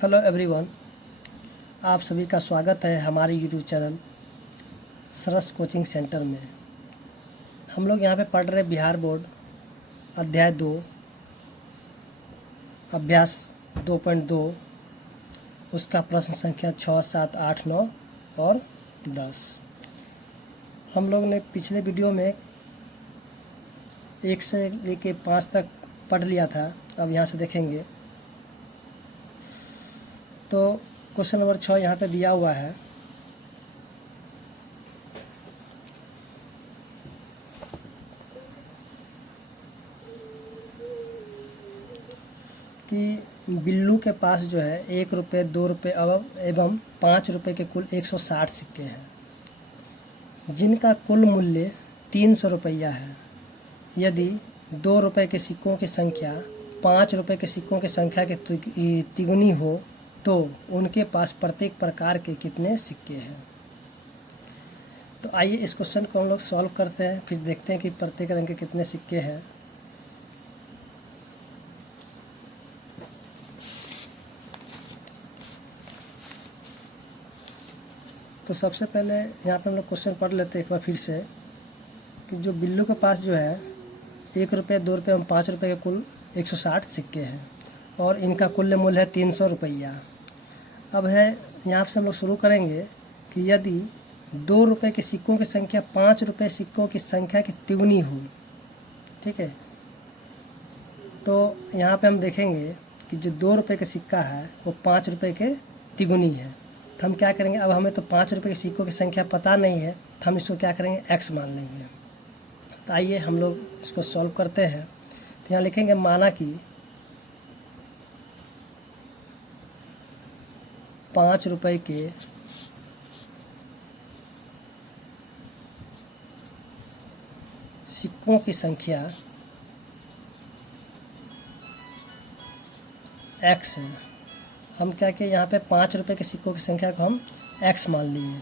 Hello everyone, आप सभी का स्वागत है हमारे यूट्यूब चैनल सरस कोचिंग सेंटर में। हम लोग यहाँ पे पढ़ रहे बिहार बोर्ड अध्याय 2 अभ्यास 2.2 उसका प्रश्न संख्या 6, 7, 8, 9 और 10। हम लोग ने पिछले वीडियो में 1 से लेके 5 तक पढ़ लिया था। अब यहाँ से देखेंगे तो क्वेश्चन नंबर 6 यहाँ पे दिया हुआ है कि बिल्लू के पास जो है 1 रुपये, 2 रुपये एवं 5 रुपये के कुल 160 सिक्के हैं, जिनका कुल मूल्य 300 रुपया है। यदि 2 रुपये के सिक्कों की संख्या 5 रुपये के सिक्कों की संख्या के तिगुनी हो तो उनके पास प्रत्येक प्रकार के कितने सिक्के हैं। तो आइए इस क्वेश्चन को हम लोग सॉल्व करते हैं, फिर देखते हैं कि प्रत्येक रंग के कितने सिक्के हैं। तो सबसे पहले यहाँ पे हम लोग क्वेश्चन पढ़ लेते हैं एक बार फिर से कि जो बिल्लू के पास जो है 1 रुपये, 2 रुपये एवं 5 रुपये के कुल 160 सिक्के हैं और इनका कुल मूल्य है 300 रुपया। अब है यहाँ से हम लोग शुरू करेंगे कि यदि 2 रुपये के सिक्कों की संख्या 5 रुपये सिक्कों की संख्या की तिगुनी हो, ठीक है, तो यहाँ पे हम देखेंगे कि जो 2 रुपये का सिक्का है वो 5 रुपये के तिगुनी है। तो हम क्या करेंगे, अब हमें तो 5 रुपये के सिक्कों की संख्या पता नहीं है तो हम इसको क्या करेंगे, x मान लेंगे। तो आइए हम लोग इसको सॉल्व करते हैं। तो यहाँ लिखेंगे माना कि 5 रुपये के सिक्कों की संख्या x है। हम क्या किए, यहाँ पे 5 रुपये के सिक्कों की संख्या को हम x मान लिए।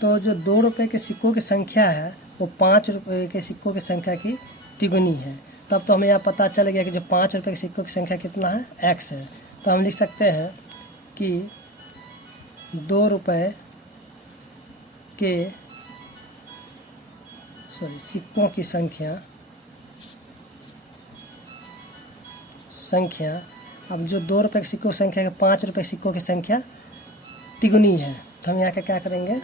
तो जो 2 रुपये के सिक्कों की संख्या है वो 5 रुपये के सिक्कों की संख्या की तिगुनी है। तब तो हमें यहाँ पता चल गया कि जो 5 रुपये के सिक्कों की संख्या कितना है, x है। तो हम लिख सकते हैं कि 2 रुपये के सिक्कों की संख्या अब जो 2 रुपये के सिक्कों की संख्या है 5 रुपये के सिक्कों की संख्या तिगुनी है, तो हम यहाँ का क्या करेंगे,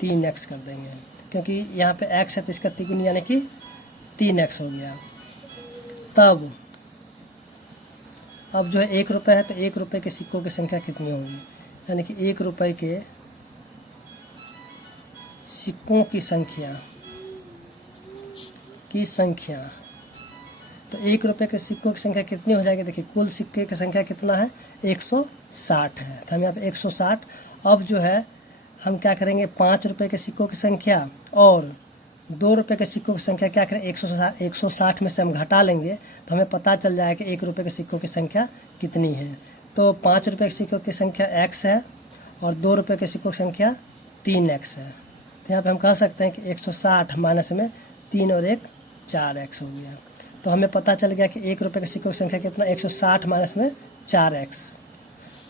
3x कर देंगे, क्योंकि यहाँ पे x है तो इसका तिगुनी यानी कि 3x हो गया। तब अब जो है 1 रुपये है तो 1 रुपये के सिक्कों की संख्या कितनी होगी, यानी कि 1 रुपये के सिक्कों की संख्या तो 1 रुपये के सिक्कों की संख्या कितनी हो जाएगी, देखिए कुल सिक्के की संख्या कितना है, 160 है। तो हम यहाँ पे 160। अब जो है हम क्या करेंगे, 5 रुपये के सिक्कों की संख्या और 2 रुपये के सिक्कों की संख्या क्या करें, 160 में से हम घटा लेंगे तो हमें पता चल जाएगा कि 1 रुपये के सिक्कों की संख्या कितनी है। तो 5 रुपये के सिक्कों की संख्या x है और 2 रुपये के सिक्कों की संख्या 3x है। तो यहाँ पे हम कह सकते हैं कि 160 माइनस में 3 और 1 4x हो गया। तो हमें पता चल गया कि 1 रुपये के सिक्कों की संख्या कितना, 160 माइनस में 4x।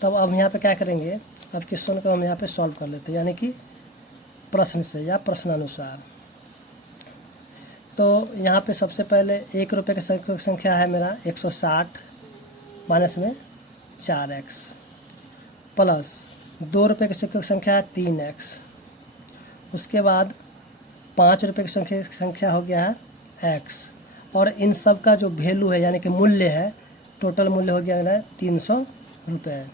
तब अब यहाँ पे क्या करेंगे, अब क्वेश्चन को हम यहाँ पे सॉल्व कर लेते हैं, यानी कि प्रश्न से या प्रश्नानुसार। तो यहाँ पे सबसे पहले 1 रुपये के सिक्कों की संख्या है मेरा 160 माइनस में 4x प्लस 2 रुपये के सिक्कों की संख्या है 3x। उसके बाद 5 रुपये की संख्या हो गया है x और इन सब का जो वैल्यू है यानी कि मूल्य है, टोटल मूल्य हो गया मेरा 300 रुपये।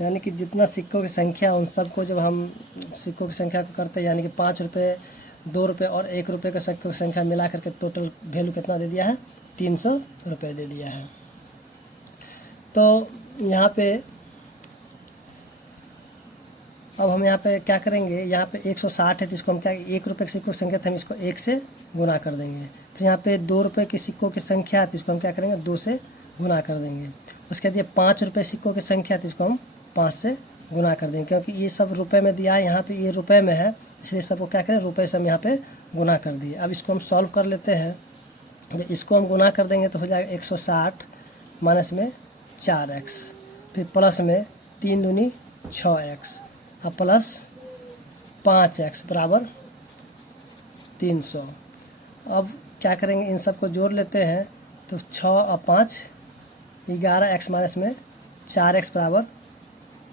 यानी कि जितना सिक्कों की संख्या उन सब को जब हम सिक्कों की संख्या को करते हैं, यानी कि 5 रुपये, 2 रुपये और 1 रुपये के सिक्कों की संख्या मिला करके टोटल वैल्यू कितना दे दिया है, 300 रुपये दे दिया है। तो यहाँ पे अब हम यहाँ पे क्या करेंगे, यहाँ पे 160 है तो इसको हम क्या, 1 रुपये के सिक्कों की संख्या हम इसको 1 से गुना कर देंगे। फिर यहाँ पे 2 रुपये के सिक्कों की संख्या है तो इसको हम क्या करेंगे, 2 से गुना कर देंगे। उसके बाद ये 5 रुपये सिक्कों की संख्या है तो इसको हम 5 से गुना कर देंगे, क्योंकि ये सब रुपए में दिया है, यहाँ पे ये रुपए में है, इसलिए सबको क्या करें, रुपए से हम यहाँ पे गुना कर दिए। अब इसको हम सॉल्व कर लेते हैं। जब इसको हम गुना कर देंगे तो हो जाएगा 160 माइनस में 4x, फिर प्लस में 3 दूनी 6x और प्लस 5x बराबर 300। अब क्या करेंगे, इन सबको जोड़ लेते हैं तो 6 और 5 11x माइनस में 4x बराबर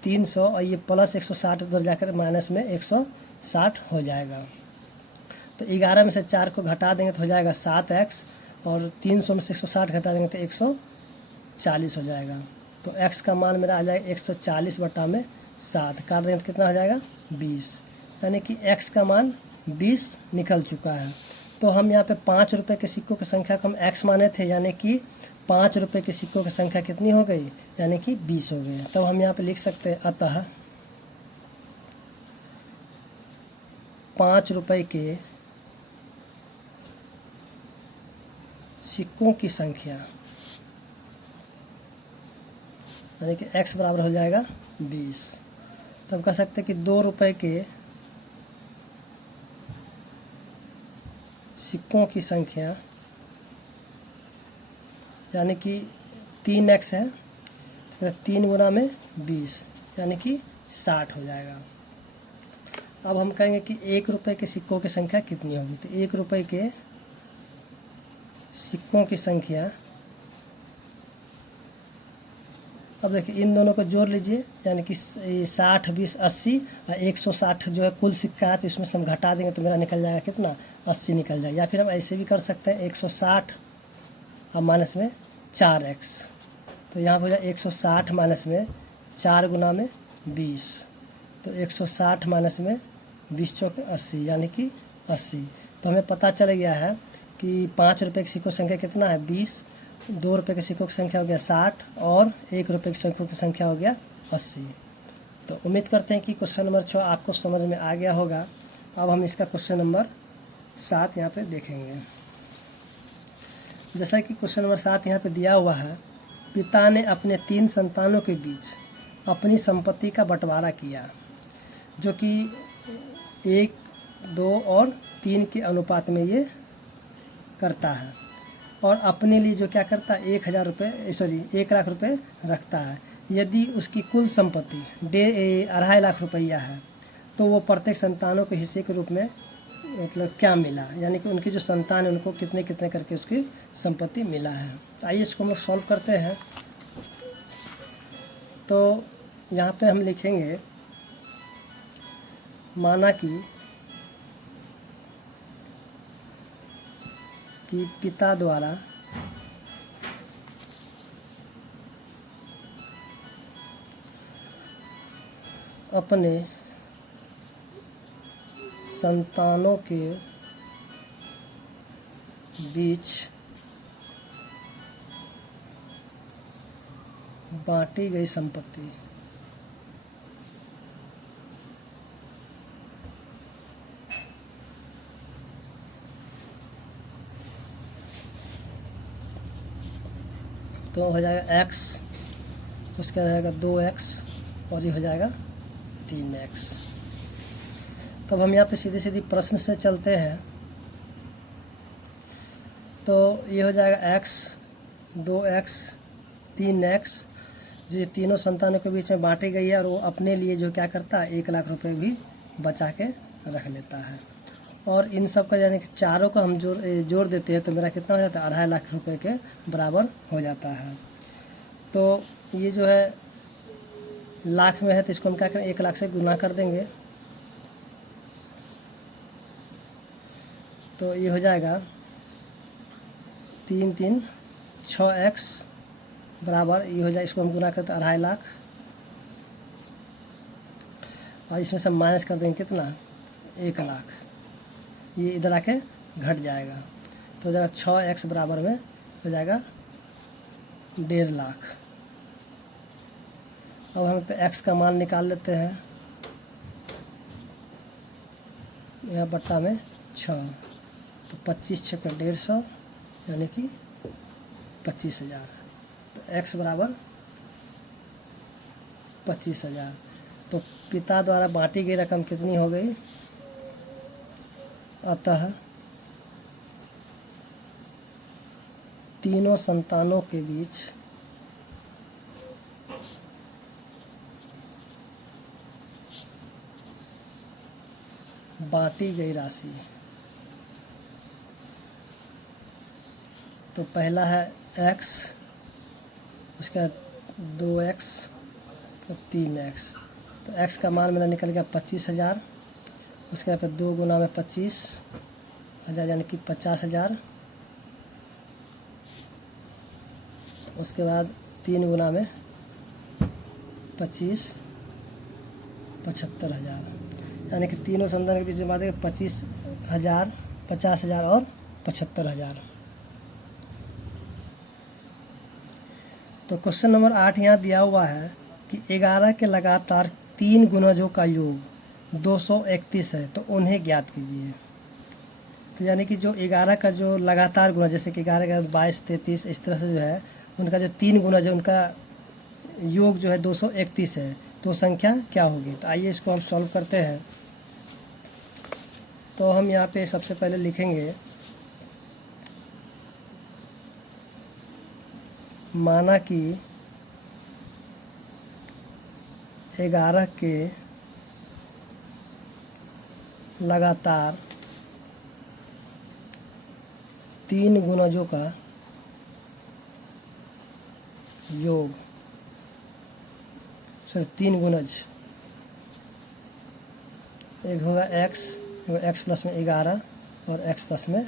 300 और ये प्लस 160 उधर जाकर माइनस में 160 हो जाएगा। तो 11 में से 4 को घटा देंगे तो हो जाएगा 7x और 300 में से 160 घटा देंगे तो 140 हो जाएगा। तो x का मान मेरा आ जाएगा 140 बटा में 7, काट देंगे तो कितना हो जाएगा 20, यानी कि x का मान 20 निकल चुका है। तो हम यहाँ पे 5 रुपये के सिक्कों की संख्या को हम x माने थे, यानी कि 5 रुपये के सिक्कों की संख्या कितनी हो गई, यानी कि 20 हो गई। तब हम यहाँ पे लिख सकते हैं अतः 5 रुपये के सिक्कों की संख्या, यानी कि x बराबर हो जाएगा 20। तब कह सकते हैं कि 2 रुपये के सिक्कों की संख्या, यानी कि 3x है तो 3 गुना में 20 यानी कि 60 हो जाएगा। अब हम कहेंगे कि 1 रुपये के सिक्कों की संख्या कितनी होगी, तो 1 रुपये के सिक्कों की संख्या, अब देखिए इन दोनों को जोड़ लीजिए, यानी कि 60 20 80 और 160 जो है कुल सिक्का है, तो इसमें से हम घटा देंगे तो मेरा निकल जाएगा कितना 80 निकल जाएगा। या फिर हम ऐसे भी कर सकते हैं 160 और माइनस में 4x, तो यहाँ पर हो जाए 160 माइनस में 4 गुना में 20, तो 160 माइनस में 20 चौके 80 यानी कि 80। तो हमें पता चल गया है कि 5 रुपये के सिक्कों की संख्या कितना है 20, 2 रुपये के सिक्कों की संख्या हो गया 60 और 1 रुपये के सिक्कों की संख्या हो गया 80। तो उम्मीद करते हैं कि क्वेश्चन नंबर 6 आपको समझ में आ गया होगा। अब हम इसका क्वेश्चन नंबर 7 यहाँ पे देखेंगे। जैसा कि क्वेश्चन नंबर 7 यहाँ पे दिया हुआ है, पिता ने अपने 3 संतानों के बीच अपनी संपत्ति का बंटवारा किया, जो कि 1, 2 और 3 के अनुपात में ये करता है, और अपने लिए जो क्या करता है 1 लाख रुपए रखता है। यदि उसकी कुल संपत्ति 2.5 लाख रुपया है तो वो प्रत्येक संतानों के हिस्से के रूप में मतलब क्या मिला, यानी कि उनकी जो संतान है उनको कितने कितने करके उसकी संपत्ति मिला है। आइए इसको हम लोग सॉल्व करते हैं। तो यहाँ पे हम लिखेंगे, माना कि पिता द्वारा अपने संतानों के बीच बांटी गई संपत्ति तो हो जाएगा x, उसका हो जाएगा 2x और ये हो जाएगा 3x। तब हम यहाँ पे सीधे सीधे प्रश्न से चलते हैं। तो ये हो जाएगा x, 2x, 3x, जो तीनों संतानों के बीच में बांटी गई है, और वो अपने लिए जो क्या करता है 1 लाख रुपए भी बचा के रख लेता है। और इन सब का यानी कि चारों को हम जोड़ देते हैं तो मेरा कितना हो जाता है 2.5 लाख रुपए के बराबर हो जाता है। तो ये जो है लाख में है तो इसको हम क्या करें 1 लाख से गुना कर देंगे, तो ये हो जाएगा 3 3 6x बराबर ये हो जाए, इसको हम गुना करते 2.5 लाख और इसमें से माइनस कर देंगे कितना 1 लाख, ये इधर आके घट जाएगा तो हो जाएगा 6x बराबर में हो जाएगा 1.5 लाख। अब हम पे x का मान निकाल लेते हैं, यहाँ बट्टा में 6, तो 25 6 का 150 यानी कि 25,000। तो x बराबर 25,000। तो पिता द्वारा बांटी गई रकम कितनी हो गई, अतः तीनों संतानों के बीच बांटी गई राशि। तो पहला है x, उसके बाद 2x, तो 3x। तो x का मान मेरा निकल गया 25,000। उसके बाद 2 गुना में 25,000 यानी कि 50,000। उसके बाद 3 गुना में 25, 75,000 यानी कि तीनों संतान के बीच में बात है 25,000, 50,000 और 75,000। तो क्वेश्चन नंबर 8 यहाँ दिया हुआ है कि 11 के लगातार 3 गुणजों का योग 231 है, तो उन्हें ज्ञात कीजिए। तो यानी कि जो 11 का जो लगातार गुणज, जैसे कि 11 के 22, 33, इस तरह से जो है उनका जो 3 गुणज है उनका योग जो है 231 है, तो संख्या क्या होगी। तो आइए इसको हम सॉल्व करते हैं। तो हम यहाँ पे सबसे पहले लिखेंगे, माना कि 11 के लगातार 3 गुणजों का योग, सर 3 गुणज, एक होगा x, x प्लस में 11 और x प्लस में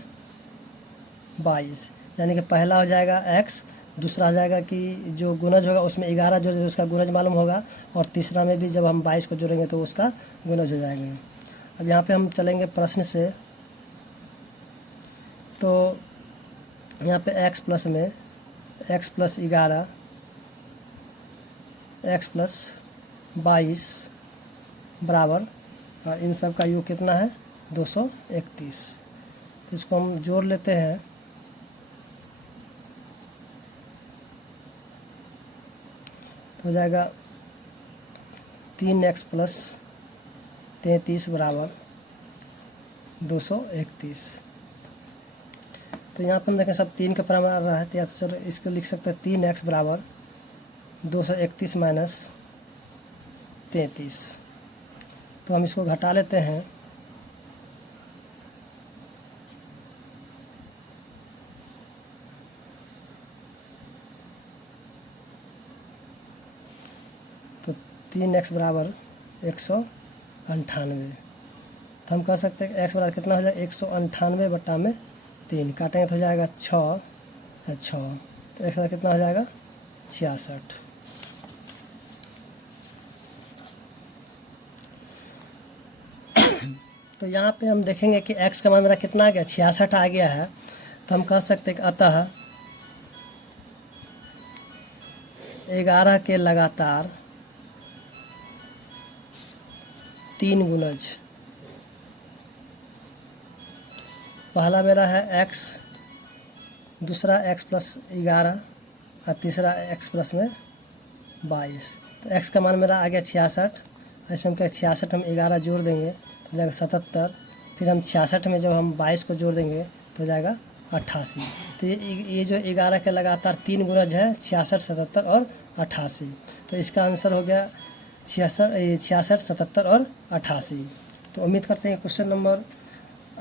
22, यानी कि पहला हो जाएगा x, दूसरा हो जाएगा कि जो गुणज होगा उसमें 11 जो उसका गुणज मालूम होगा, और तीसरा में भी जब हम 22 को जोड़ेंगे तो उसका गुणज हो जाएगा। अब यहाँ पे हम चलेंगे प्रश्न से। तो यहाँ पे x प्लस में x प्लस 11, x प्लस 22 बराबर, और इन सब का योग कितना है 231। तो इसको हम जोड़ लेते हैं। तो हो जाएगा 3x प्लस 33 बराबर 231। तो यहाँ पर हम देखें सब 3 का प्रमाण आ रहा है, तो या तो सर इसको लिख सकते हैं 3x बराबर 231 माइनस 33। तो हम इसको घटा लेते हैं। तो 3x बराबर 198। तो हम कह सकते हैं कि x बराबर कितना हो जाएगा 198 बटा में 3, काटेंगे तो हो जाएगा 6, तो x बराबर कितना हो जाएगा 66। तो यहाँ पे हम देखेंगे कि x का मान मेरा कितना आ गया 66 आ गया है। तो हम कह सकते हैं कि अतः 11 के लगातार 3 गुणज, पहला मेरा है x, दूसरा x प्लस 11 और तीसरा x प्लस में 22। तो x का मान मेरा आ गया 66। इसमें हम क्या 66 हम 11 जोड़ देंगे तो हो जाएगा 77। फिर हम 66 में जब हम 22 को जोड़ देंगे तो हो जाएगा 88। तो ये जो 11 के लगातार 3 गुणज है 66, 77 और 88। तो इसका आंसर हो गया 66, 77 और 88। तो उम्मीद करते हैं क्वेश्चन नंबर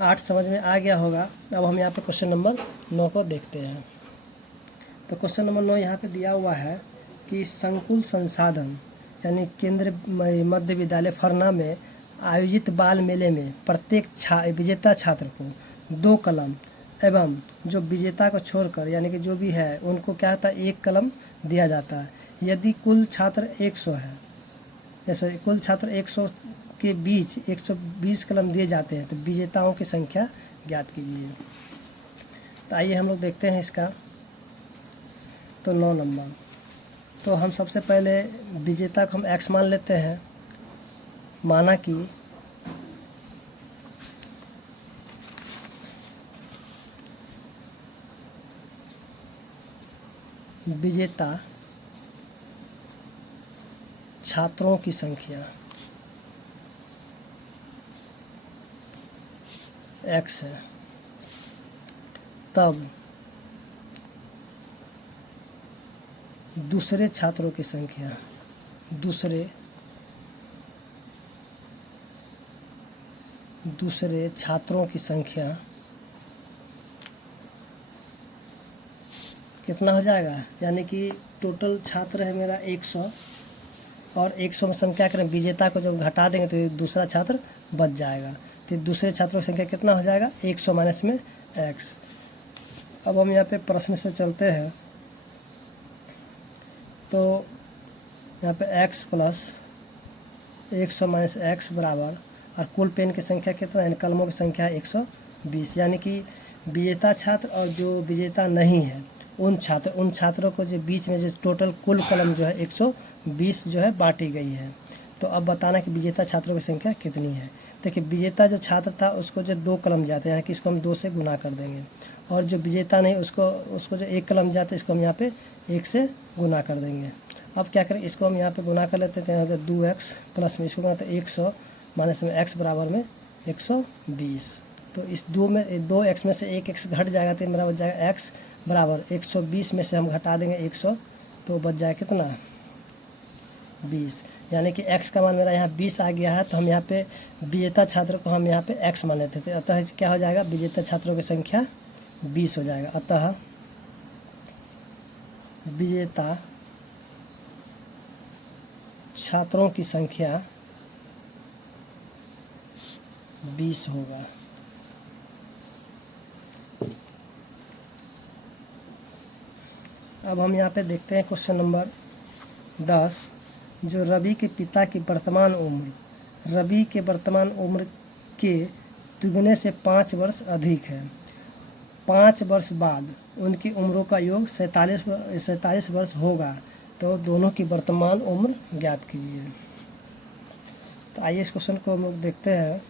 8 समझ में आ गया होगा। अब हम यहाँ पे क्वेश्चन नंबर 9 को देखते हैं। तो क्वेश्चन नंबर 9 यहाँ पे दिया हुआ है कि संकुल संसाधन यानी केंद्रीय मध्य विद्यालय फरना में आयोजित बाल मेले में प्रत्येक विजेता छात्र को 2 कलम एवं जो विजेता को छोड़कर यानी कि जो भी है उनको क्या होता है 1 कलम दिया जाता है। यदि कुल छात्र 100 है, जैसे कुल छात्र 100 के बीच 120 कलम दिए जाते हैं, तो विजेताओं की संख्या ज्ञात कीजिए। तो आइए हम लोग देखते हैं इसका। तो 9 नंबर, तो हम सबसे पहले विजेता को हम x मान लेते हैं। माना कि विजेता छात्रों की संख्या x है, तब दूसरे छात्रों की संख्या, दूसरे दूसरे छात्रों की संख्या कितना हो जाएगा, यानी कि टोटल छात्र है मेरा 100 और 100 में से हम क्या करें, विजेता को जब घटा देंगे तो दूसरा छात्र बच जाएगा। तो दूसरे छात्रों की संख्या कितना हो जाएगा, 100 माइनस में x। अब हम यहाँ पे प्रश्न से चलते हैं, तो यहाँ पे x प्लस 100 माइनस x बराबर, और कुल पेन की संख्या कितना है, कलमों की संख्या है 120। यानी कि विजेता छात्र और जो विजेता नहीं है उन छात्रों को जो बीच में जो टोटल कुल कलम जो है 120 जो है बांटी गई है। तो अब बताना कि विजेता छात्रों की संख्या कितनी है। देखिए विजेता जो छात्र था उसको जो 2 कलम जाते हैं, यानी कि इसको हम 2 से गुना कर देंगे, और जो विजेता नहीं उसको जो 1 कलम जाते हैं इसको हम यहाँ पे 1 से गुना कर देंगे। अब क्या करें, इसको हम यहाँ पे गुना कर लेते हैं, तो 2x प्लस में इसको तो 100 माइनस में x बराबर में 120। तो इस 2x में से 1 x घट जाएगा तो मेरा बच जाएगा x बराबर 120 में से हम घटा देंगे 100 तो बच जाएगा कितना, 20। यानी कि x का मान मेरा यहाँ 20 आ गया है। तो हम यहाँ पे विजेता छात्र को हम यहाँ पे x मान लेते थे, अतः क्या हो जाएगा, विजेता छात्रों की संख्या 20 हो जाएगा। अतः विजेता छात्रों की संख्या 20 होगा। अब हम यहाँ पे देखते हैं क्वेश्चन नंबर 10, जो रवि के पिता की वर्तमान उम्र रवि के वर्तमान उम्र के दुगने से 5 वर्ष अधिक है। 5 वर्ष बाद उनकी उम्रों का योग 47 वर्ष होगा, तो दोनों की वर्तमान उम्र ज्ञात कीजिए। तो आइए इस क्वेश्चन को हम लोग देखते हैं।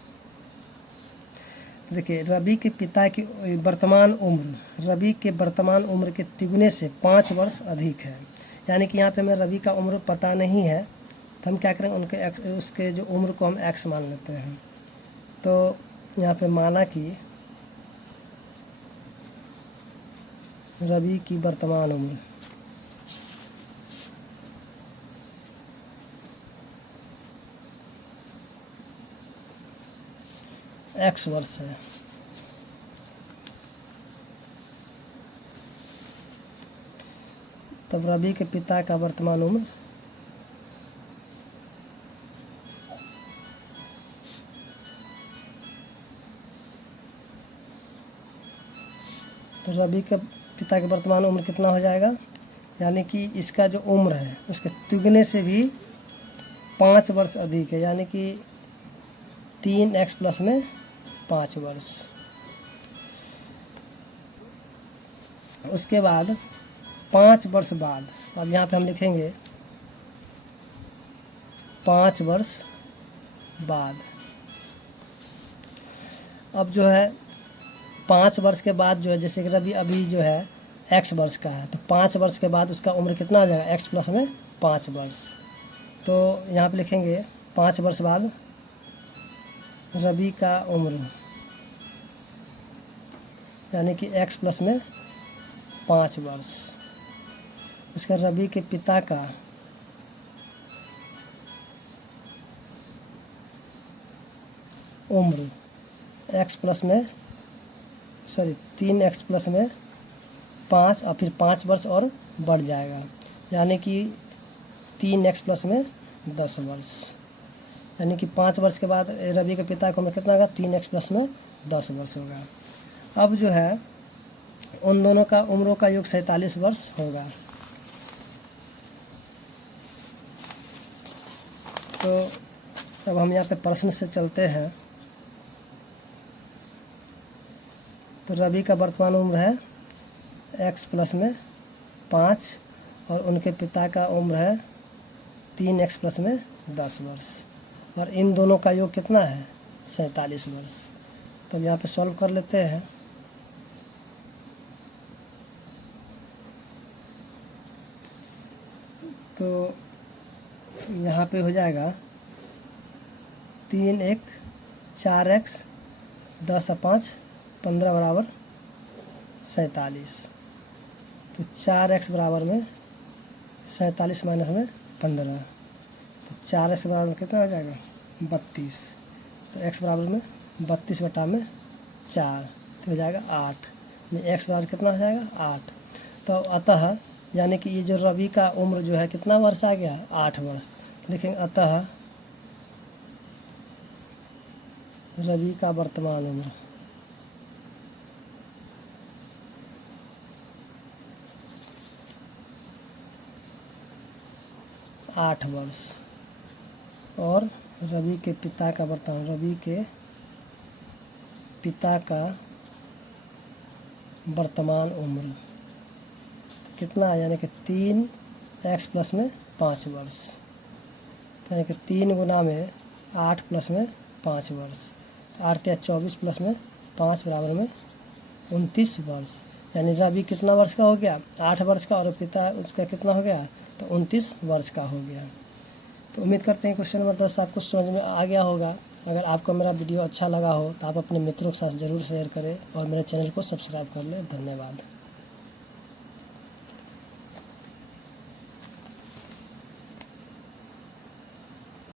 देखिए रवि के पिता की वर्तमान उम्र के तिगुने से 5 वर्ष अधिक है। यानी कि यहाँ पे हमें रवि का उम्र पता नहीं है, तो हम क्या करेंगे, उसके जो उम्र को हम x मान लेते हैं। तो यहाँ पे माना कि रवि की वर्तमान उम्र x वर्ष है। तब रवि के पिता का वर्तमान उम्र कितना हो जाएगा, यानी कि इसका जो उम्र है उसके तिगुने से भी 5 वर्ष अधिक है, यानी कि 3x प्लस में 5 वर्ष। उसके बाद 5 वर्ष बाद, अब यहाँ पे हम लिखेंगे 5 वर्ष बाद। अब जो है 5 वर्ष के बाद जो है, जैसे कि रवि अभी जो है x वर्ष का है, तो 5 वर्ष के बाद उसका उम्र कितना आ जाएगा, x प्लस में 5 वर्ष। तो यहाँ पे लिखेंगे 5 वर्ष बाद रवि का उम्र, यानी कि x प्लस में 5 वर्ष। इसका रवि के पिता का उम्र 3x प्लस में 5 और फिर 5 वर्ष और बढ़ जाएगा, यानी कि 3x प्लस में 10 वर्ष। यानी कि 5 वर्ष के बाद रवि के पिता को कितना होगा, 3x प्लस में 10 वर्ष होगा। अब जो है उन दोनों का उम्रों का योग 47 वर्ष होगा। तो अब हम यहाँ पे प्रश्न से चलते हैं। तो रवि का वर्तमान उम्र है x प्लस में 5 और उनके पिता का उम्र है 3x प्लस में 10 वर्ष, और इन दोनों का योग कितना है, 47 वर्ष। तो यहाँ पे सॉल्व कर लेते हैं। तो यहाँ पे हो जाएगा 3 1 4x 10 और 5 15 बराबर 47। तो 4x बराबर में 47 माइनस में 15, तो 4x बराबर में कितना हो जाएगा, 32। तो x बराबर में 32/4 तो हो जाएगा 8। एक्स बराबर कितना हो जाएगा 8। तो अतः यानी कि ये जो रवि का उम्र जो है कितना वर्ष आ गया 8 वर्ष। लिखेंगे अतः रवि का वर्तमान उम्र 8 वर्ष और रवि के पिता का वर्तमान रवि के पिता का वर्तमान उम्र कितना है यानी कि 3x प्लस में 5 वर्ष। तो यानी कि 3 गुना में 8 प्लस में 5 वर्ष। 8 या 24 प्लस में 5 बराबर में 29 वर्ष। यानी रवि कितना वर्ष का हो गया 8 वर्ष का और पिता उसका कितना हो गया तो 29 वर्ष का हो गया। तो उम्मीद करते हैं क्वेश्चन नंबर 10 आपको समझ में आ गया होगा। अगर आपको मेरा वीडियो अच्छा लगा हो तो आप अपने मित्रों के साथ ज़रूर शेयर करें और मेरे चैनल को सब्सक्राइब कर लें। धन्यवाद।